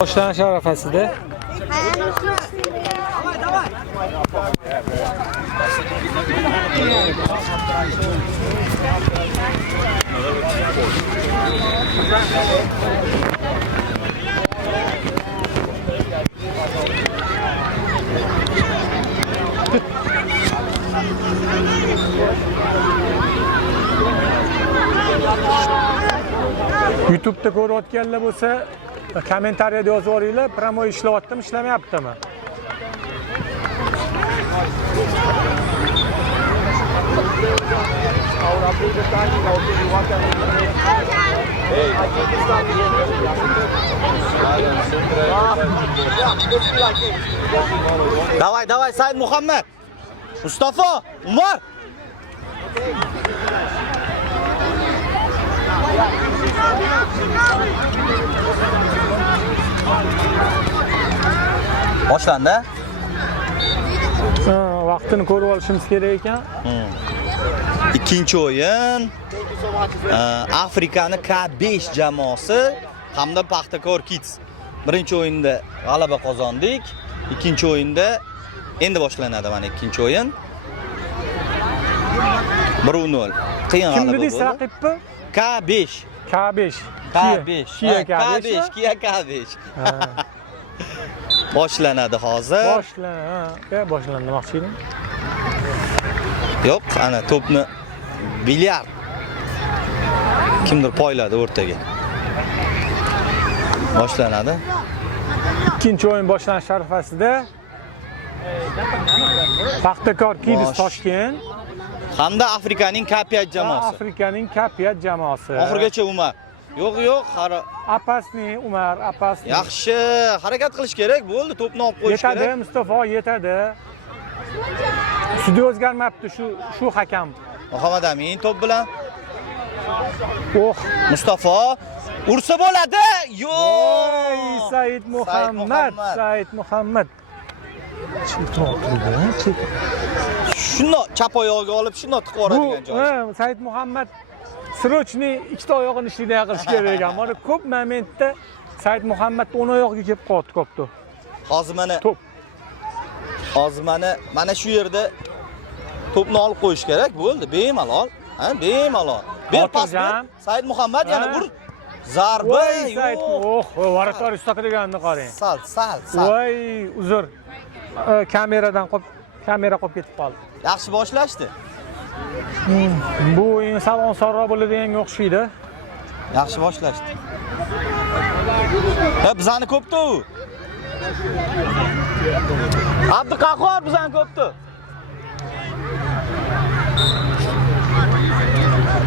Boshlanish arafasida. YouTube'da ko'rayotganlar bo'lsa, kommentariyada yozib yuboringlar, promo ishlayaptimi, ishlamayaptimi? Давай, Said Muhammad. Mustafa, Umar. Boshlandi. Vaqtini ko'rib olishimiz kerak ekan. Ikkinchi o'yin Afrikani K5 jamoasi hamda Paxtakor Kids. Birinchi o'yinda g'alaba qozondik. Ikkinchi o'yinda endi boshlanadi mana ikkinchi o'yin. 1-0. Qiyin g'alaba bo'ldi. Kimni raqibni? K5. Kia K5. Boshlanadi hozir. Boshlandi demoqchi edim. Yo'q, ana to'pni bilyard kimdir poyladi o'rtaga. Boshlanadi. Ikkinchi o'yin boshlanish arafasida. Paxtakor Kids Toshkent hamda Afrikaning K5 jamoasi. Afrikaning K5 jamoasi. Oxirgacha Umar. Yo'q, Apasni Umar, Apasni. Yaxshi, harakat qilish kerak. Bo'ldi, to'pni olib qo'yish kerak. Yetadi, Mustafa, yetadi. Sudi o'zgarmabdi shu hakam. Muhammad Amin to'p bilan. Mustafa ursa bo'ladi. Yo'q. Said Muhammad. Shuni chap oyog'iga olib, shuni tiqib yuboradigan joy. Said Muhammad Srochni ikkita oyog'ini ishlaydigan qilish kerak ekan. Mana ko'p momentda Said Muhammad o'ng oyog'iga kelib qoldi ko'pdi. Hozir mana shu yerda to'pni olib qo'yish kerak. Bo'ldi, bemalol. Bemalol. Ber pas. Said Muhammad yana bir zarba. Varator istatilganini qarang. Sal. Voy, uzr. Kamera qolib ketib qoldi. Yaxshi boshlashdi. Bu o'yin sal osonroq bo'ladiganga o'xshaydi. Yaxshi boshlashdi. Bizani ko'pdi u. Abduqahhor bizani ko'pdi.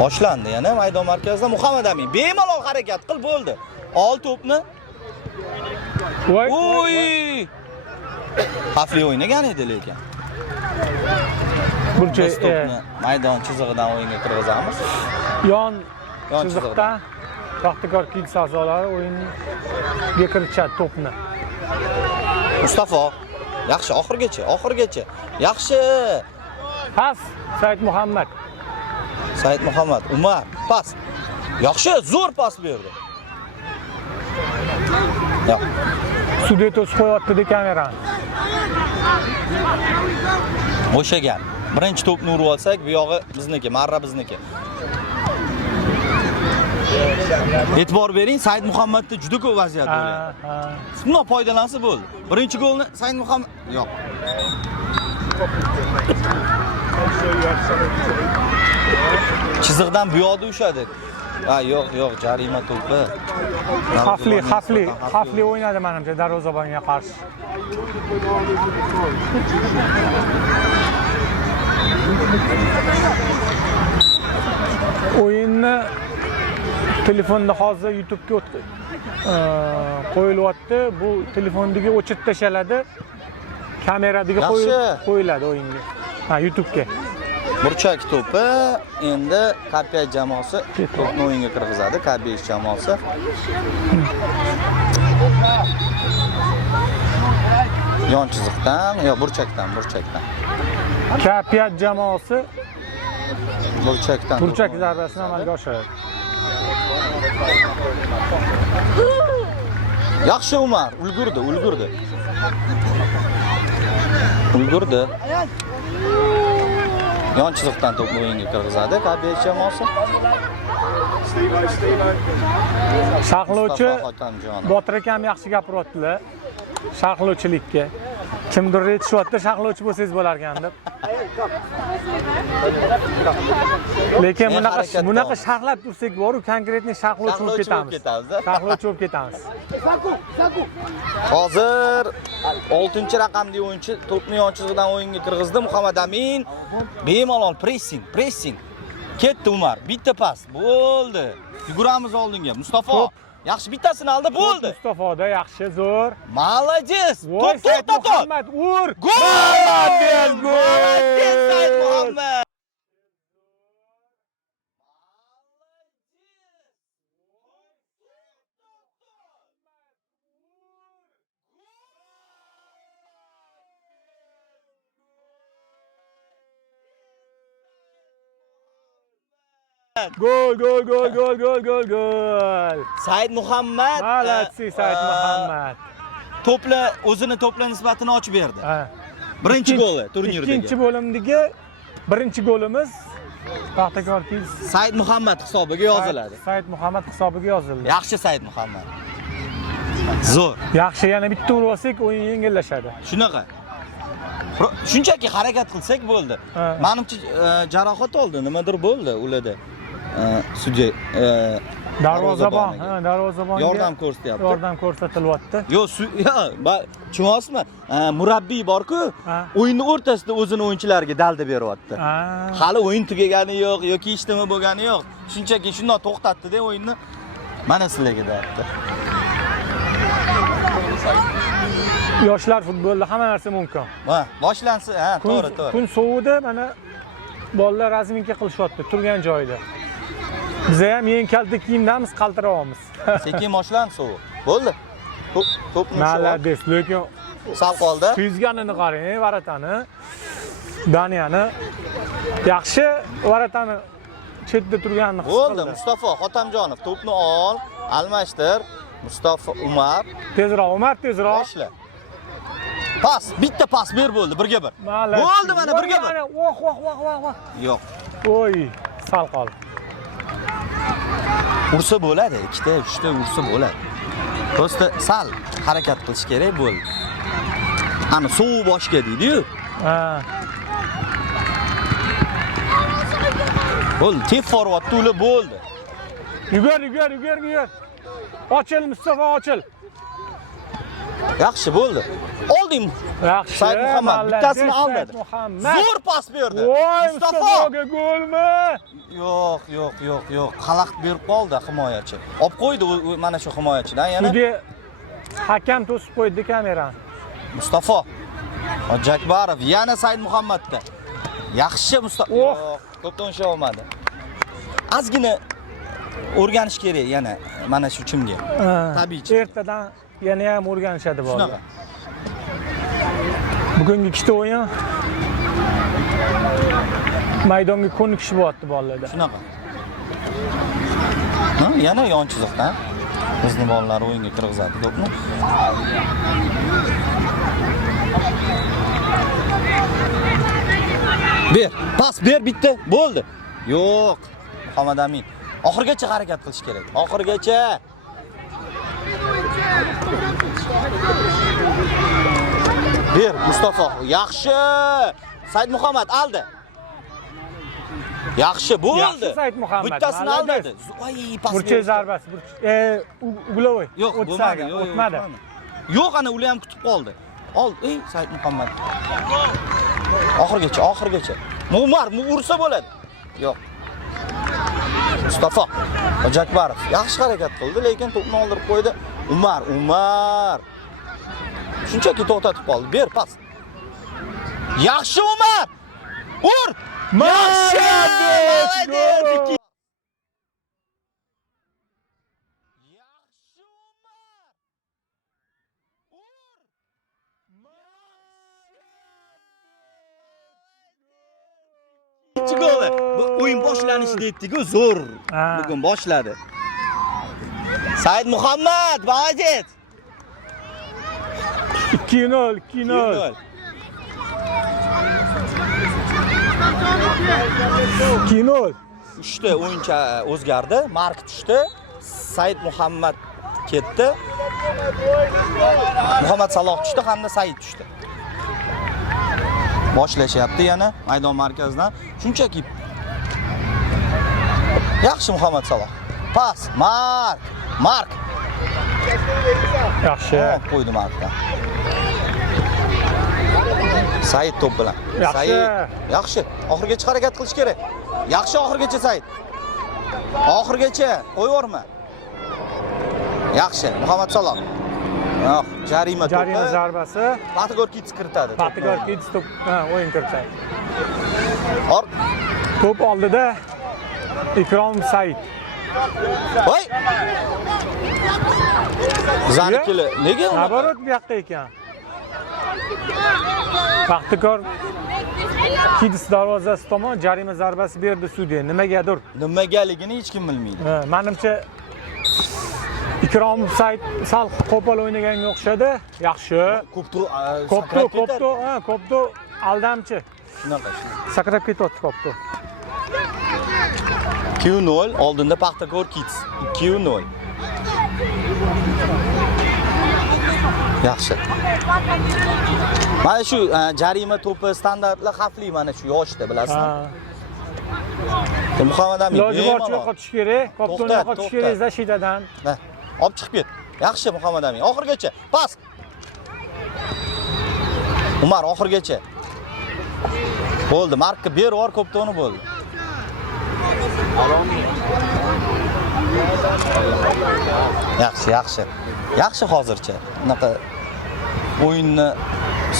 Boshlandi yana maydon markazida Muhammad Amin. Bemalol harakat qil bo'ldi. Ol to'pni. Voy! Xavfli o'ynagan edi lekin. Burcha to'pni maydon chizig'idan o'yinga kirgizamiz. Yon chiziqdan Paxtakor Kids a'zolari o'yinga kiritishadi to'pni. Mustafa, yaxshi oxirgacha. Yaxshi. Pas Said Muhammad, Umar, pas. Yaxshi, zo'r pas berdi. Yo'q. Sudya to'sib qo'yapti kamerani. O'sha gap. Birinchi to'pni urib olsak, bu yog'i bizniki, marra bizniki. E'tibor bering, Said Muhammadda juda ko'p vaziyat bo'lyapti. Bundan foydalansa bo'ldi. Birinchi golni Said Muhammad yo'q. Chiziqdan bu yoqda ushadi. Yo'q, jarima to'pi. Xavfli o'ynadi menimcha darvozabonga qarshi. O'yinni telefonda hozir YouTube'ga qo'yilyapti. Bu telefondagi o'chirib tashaladi. Kameradaga qo'yiladi o'yinga. YouTube'ga. Burchak to'pi endi K5 jamoasi to'pni o'yinga kirgizadi. K5 jamoasi. Yon chiziqdan, burchakdan. K5 jamoasi burchakdan. Burchak zarbasini amalga oshiradi. Yaxshi Umar, ulgurdi. Ulgurdi. Yon chiziqdan to'pni o'yinga kirgizadi KBC jamoasi. Sharhlovchi Botir akam yaxshi gapiryaptilar. Sharhlovchilikka. Kimdir aytishyapti, sharhlovchi bo'lsangiz bo'lar ekan deb. Lekin bunaqa sharhlab tursak bor-ku, konkretni sharhlovchi bo'lib ketamiz. Sharhlovchi bo'lib ketamiz. Hozir 6-raqamli o'yinchi to'pni yon chizig'idan o'yinga kirgizdi Muhammad Amin. Bemalol pressing. Ketdi Umar, bitta pas. Bo'ldi. Yuguramiz oldinga. Mustafa yaxshi bittasini oldi, bo'ldi. Mustafoda yaxshi, zo'r. Молодец. To'p Muhammad, ur. Молодец, Said Muhammad. Gol. Said Muhammad. Malatsi Said Muhammad. O'zini to'pla nisbatini ochib berdi. Birinchi goli turnirdagi. Ikkinchi bo'limdagi birinchi golimiz Paxtakor Kids Said Muhammad hisobiga yoziladi. Said Muhammad hisobiga yozildi. Yaxshi Said Muhammad. Zo'r. Yaxshi, yana bitta urib olsak o'yin yengillashadi. Shunaqa. Shunchaki harakat qilsak bo'ldi. Menimcha jarohat oldi, nimadir bo'ldi ularda. Sudya darvozabon yordam ko'rsatyapti. Yordam ko'rsatilyapti. Yo'q, tushunasizmi? Murabbiy bor-ku, o'yinni o'rtasida o'zini o'yinchilarga dalda beryapti. Hali o'yin tugagani yo'q yoki ishtimi bo'lgani yo'q. Shunchaki shundoq to'xtatdi-da o'yinni. Mana sizlarga deyapti. Yoshlar futbolda hamma narsa mumkin. Boshlansin, to'g'ri. Kun sovudi, mana bolalar razminka qilishyapti turgan joyida. Biz ham yeng kalta kiyimdamiz, qaltiryapmiz. Sekin boshlan sovuq. Bo'ldi. To'pni Malades, lekin sal qoldi. Suyizganini qarang, Varatani. Daniyani. Yaxshi Varatani chetda turganini his qildi. Bo'ldi, Mustafa Xotamjonov to'pni ol, almashtir. Mustafa Umar. Tezroq, Umar, tezroq. Boshla. Pas, bitta pas ber bo'ldi, 1-1. Bo'ldi mana 1-1. Voh. Yo'q. Oy, sal qoldi. Ursa bo'ladi, 2ta, 3ta ursa bo'ladi. Prosta sal harakat qilish kerak bo'ldi. Ana suv boshga deydi-yu. Bo'ldi, tep forward to'li bo'ldi. Yugur. Ochil Mustafa, ochil. Yaxshi bo'ldi. Oldim. Yaxshi. Said Muhammad bittasini oldi. Zo'r pas berdi. Mustafaga golmi? Yo'q. Xalaqit berib qoldi himoyachi. Olib qo'ydi mana shu himoyachidan yana. Sudya hakam to'sib qo'ydi kamerani. Mustafa Hojakbarov yana Said Muhammadda. Yaxshi Mustafa. Yo'q, ko'pdan o'sha olmadi. Ozgina o'rganish kerak yana mana shu chimga. Tabiiyki. Ertadan yana ham o'rganishadi bolalar. Shunaqa. Bugungi ikkita o'yin maydonga ko'nikishib bolalarda. Shunaqa. Yana yon chiziqdan bizni bolalar o'yinga kirgizadi to'pni. Pas ber bitta, bo'ldi. Yo'q. Muhammad Amin. Oxirgacha harakat qilish kerak. Oxirgacha. Ber Mustafa. Yaxshi. Said Muhammad oldi. Yaxshi bo'ldi. Yaxshi Said Muhammad. Bittasini oldi. Voy, pas. Burchak zarbasi. Uglovoy. Yo'q, o'tmadi. Yo'q, ana ular ham kutib qoldi. Oldi, Said Muhammad. Oxirgacha. Umar ursa bo'ladi. Yo'q. Mustafa Hojakbarov yaxshi harakat qildi, lekin to'pni oldirib qo'ydi. Umar. Shunchaki to'xtatib qoldi. Ber pas. Yaxshi Umar. Ur! Молодец! Ikkinchi goli. Bu o'yin boshlanishi deydi-ku, zo'r. Bugun boshladi. Said Muhammad, молодец. 2-0, 2-0. 2-0. 3 ta o'yinchi o'zgardi. Mark tushdi. Said Muhammad ketdi. Muhammad Saloh tushdi hamda Said tushdi. Boshlashyapti yana maydon markazidan. Shunchaki yaxshi Muhammad Saloh. Pas, Mark. Yaxshi. Qo'ydi Markdan. Said to'p bilan. Yaxshi. Yaxshi. Oxirgacha harakat qilish kerak. Yaxshi oxirgacha Said. Oxirgacha qo'yvorma. Yaxshi. Muhammad Saloh. Yo'q, jarima to'pi. Jarima zarbasi. Patigor Kids kiritadi. Patigor Kids to'p, o'yin kiritadi. Or To'p oldida Ikrom Said. voy! Zanikili nega uni? Naborot bu yoqqa ekan. Patigor Kids darvozasi tomon jarima zarbasi berdi sudya. Nimagadir? Nimagaligini hech kim bilmaydi. Menimcha Ikrom Said sal qo'pol o'ynaganga o'xshadi. Yaxshi. Kopto aldamchi. Shunaqa. Sakrab ketyapti Kopto. 2-0 oldinda Paxtakor Kids. 2-0. Yaxshi. Mana shu jarima to'pi standartlar xavfli mana shu yoshda, bilasizmi? Muhammad Amin. Iloji boricha yo'qotish kerak. Koptoni yo'qotish kerak Zashidadan. Olib chiqib ket. Yaxshi Muhammad Amin. Oxirgacha. Pas. Umar oxirgacha. Bo'ldi. Markka berib Koptoni bo'ldi. Yaxshi. Yaxshi hozircha. Bunaqa o'yinni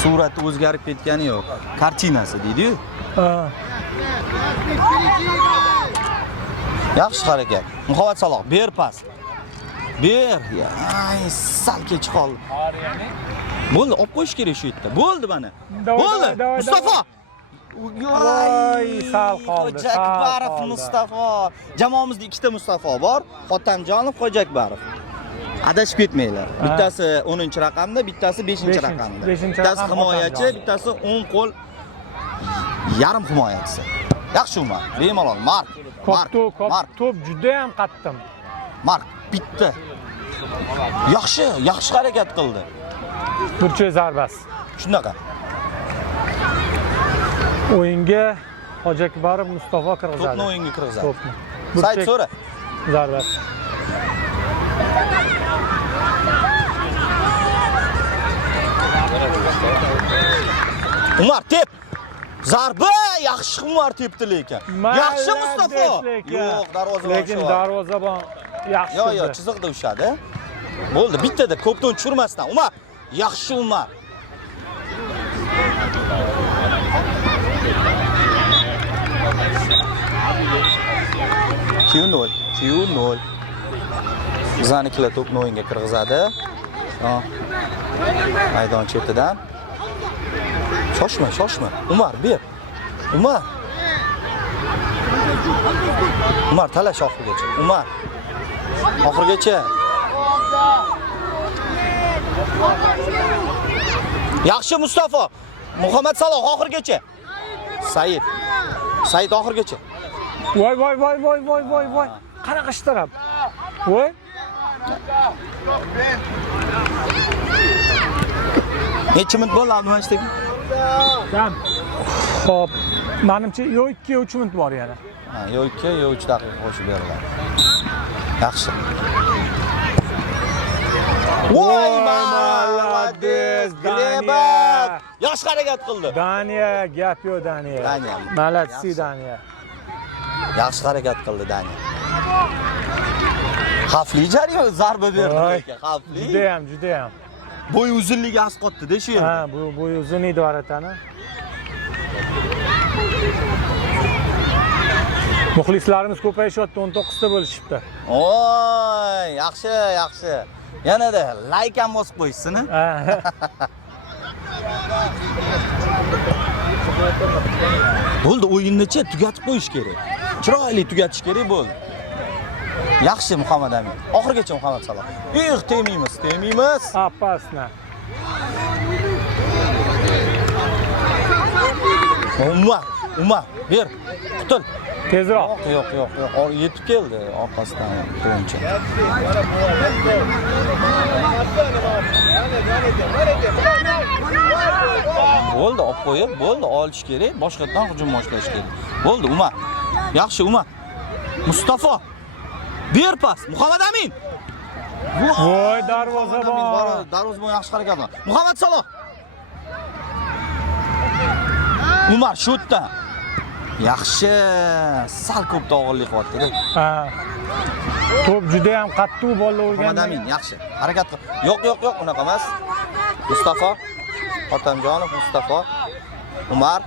surati o'zgarib ketgani yo'q. Kartinasi deydi-yu. Yaxshi harakat. Muhammad Saloh ber pas. Ber. Ay, sal kech qoldi. Bo'ldi, olib qo'yish kerak shu yerda. Bo'ldi mana. Bo'ldi. Mustafa. Voy, sal qoldi. Xo'jakbarov Mustafa. Jamoamizda ikkita Mustafa bor. Xotamjonov, Xo'jakbarov. Adashib ketmanglar. Bittasi 10-raqamda, bittasi 5-raqamda. Bittasi himoyachi, bittasi o'ng qo'l yarim himoyachisi. Yaxshi Umar. Bemalol Mark. To'p juda ham qattiq. Mark bitta. Yaxshi harakat qildi. Burchak zarbasi. Shunaqa. O'yinga Hojiakbarov Mustafa kirgizadi. To'pni o'yinga kirgizadi. To'pni. Said so'ra. Zarbasi. Umar tep. Zarba yaxshi Umar tepdi lekin. Yaxshi Mustafa. Yo'q, darvozabon. Lekin darvozabon yaxshi. Yo'q, chiziqda ushadi. Bo'ldi, bittada ko'pdan tushirmasdan. Umar, yaxshi Umar. Q0. Bizanikilar to'pni o'yinga kirgizadi. Maydon chetidan. Shoshma. Umar, ber. Umar talash oxirgacha. Oxirgacha. Yaxshi Mustafa. Muhammad Saloh oxirgacha. Said oxirgacha. Voy. Qanaqa ishtarab? Voy. Necha minut bo'ldi almashdagi? Kam. Xo'p, menimcha 2-3 minut bor yana. Yo 2, yo 3 daqiqa qo'shib beriladi. Yaxshi. Voy, молодец, Glebov. Yaxshi harakat qildi. Daniya, gap yo'q Daniya. Молодцы Daniya. Yaxshi harakat qildi Daniya. Xavfli jarima zarba berdi lekin, xavfli. Juda ham. Bo'y uzunligi asqotdi-da shu yerda. Bu bo'y uzun edi varatani. Muxlislarimiz ko'payishyapti, 19 ta bo'lishibdi. Oy, yaxshi. Yanada like ham bosib qo'yishsin. Bo'ldi, o'yinni-chi tugatib qo'yish kerak. Chiroyli tugatish kerak bo'ldi. Yaxshi Muhammad Amin. Oxirgacha Muhammad Saloh. Tegmaymiz. Опасно. Umar, ber. Qutul. Tezroq. Yo'q. Yetib keldi orqasidan o'yinchi. Bo'ldi, olib qo'yib, bo'ldi, olish kerak, boshqatdan hujum boshlash kerak. Bo'ldi, Umar. Yaxshi, Umar. Mustafa. Ber pas, Muhammad Amin. Voy, darvozabon. Darvozabon yaxshi harakat qildi. Muhammad Saloh. Umar shutda. Yaxshi, sal ko'p og'irlik qilyapti-da. Ha. To'p juda ham qattiq bolla urgan. Muhammad Amin yaxshi. Harakat qil. Yo'q, unaqa emas. Mustafa Hotamjonov, Mustafa Umar.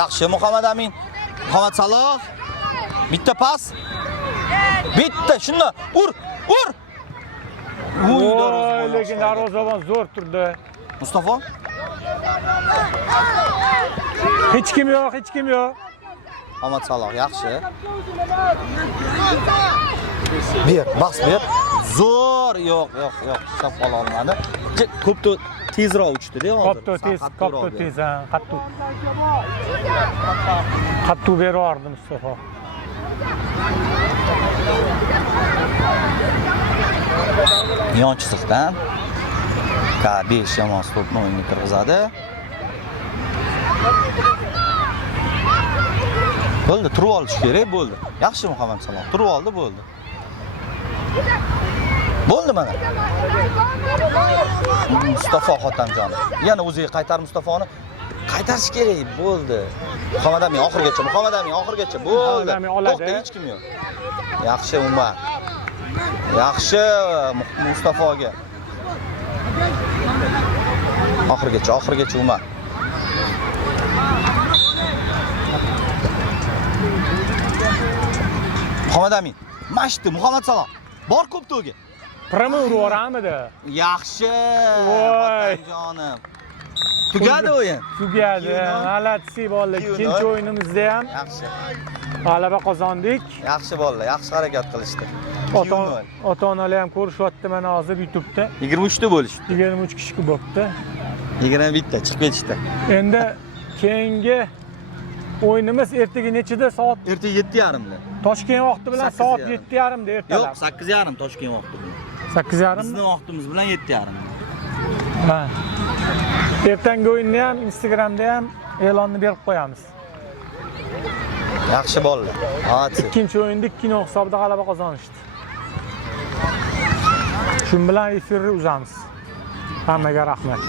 Yaxshi, Muhammad Amin. Muhammad Saloh. Bitta pas. Bitta, shunda ur. Voy, lekin darvozabon zo'r turdi. Mustafa. Hech kim yo'q. Muhammad Saloh yaxshi. Ber. Zo'r, yo'q. Hisob qola olmadi. Ko'p tezroq uchdi-da hozir. Qattiq tez, qattiq berardi Mustafa. Yon chiziqdan K5 Yamos to'pni o'yinga kirgizadi. Bo'ldi, turib olish kerak, bo'ldi. Yaxshi Muhammad Saloh, turib oldi, bo'ldi. Bo'ldi mana. Mustafa Hotamjonov. Yana o'ziga qaytar Mustafoni. Qaytarish kerak, bo'ldi. Muhammad Amin oxirgacha, bo'ldi. To'xta, hech kim yo'q. Yaxshi Umar. Yaxshi Mustafoga. Oxirgacha Umar. Muhammad Amin. Mashti Muhammad Saloh. Bor ko'p to'ga. Prama urib Yaxshi. Voy. Jonim. Tugadi o'yin. G'alatsi bo'ldi. Ikkinchi o'yinimizda ham Yaxshi. g'alaba qozondik. Yaxshi bolalar, yaxshi harakat qilishdi. Ota-onalar ham ko'rishyapti mana hozir YouTube'da. 23 ta bo'lishdi. 23 kishi bo'libdi. 21 ta chiqib ketishdi. Endi keyingi o'yinimiz ertaga nechida? Soat Ertaga 7:30da. Toshkent vaqti bilan soat 7:30da ertalab. Yo'q, 8:30 Toshkent vaqti bilan. 8:30? Bizning vaqtimiz bilan 7:30. Ha. Ertangi o'yinni ham Instagramda ham e'lonni berib qo'yamiz. Yaxshi bolalar. Hozir. Ikkinchi o'yinda 2-0 hisobda g'alaba qozonishdi. Shu bilan efirni uzamiz. Hammaga rahmat.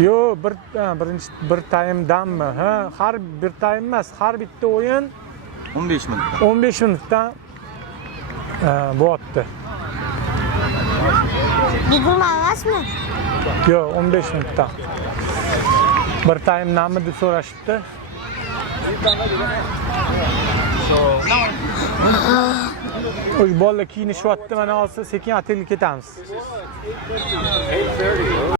Yo, bir taymdanmi? Ha, har bir taym emas, har bitta o'yin 15 minutda. 15 minutdan bo'pti. Bugün emasmi? Yo, 15 minutdan. Bir taymdanmi deb so'rashibdi. O'z bolalar kiyinishyapti, mana hozir sekin atelga ketamiz.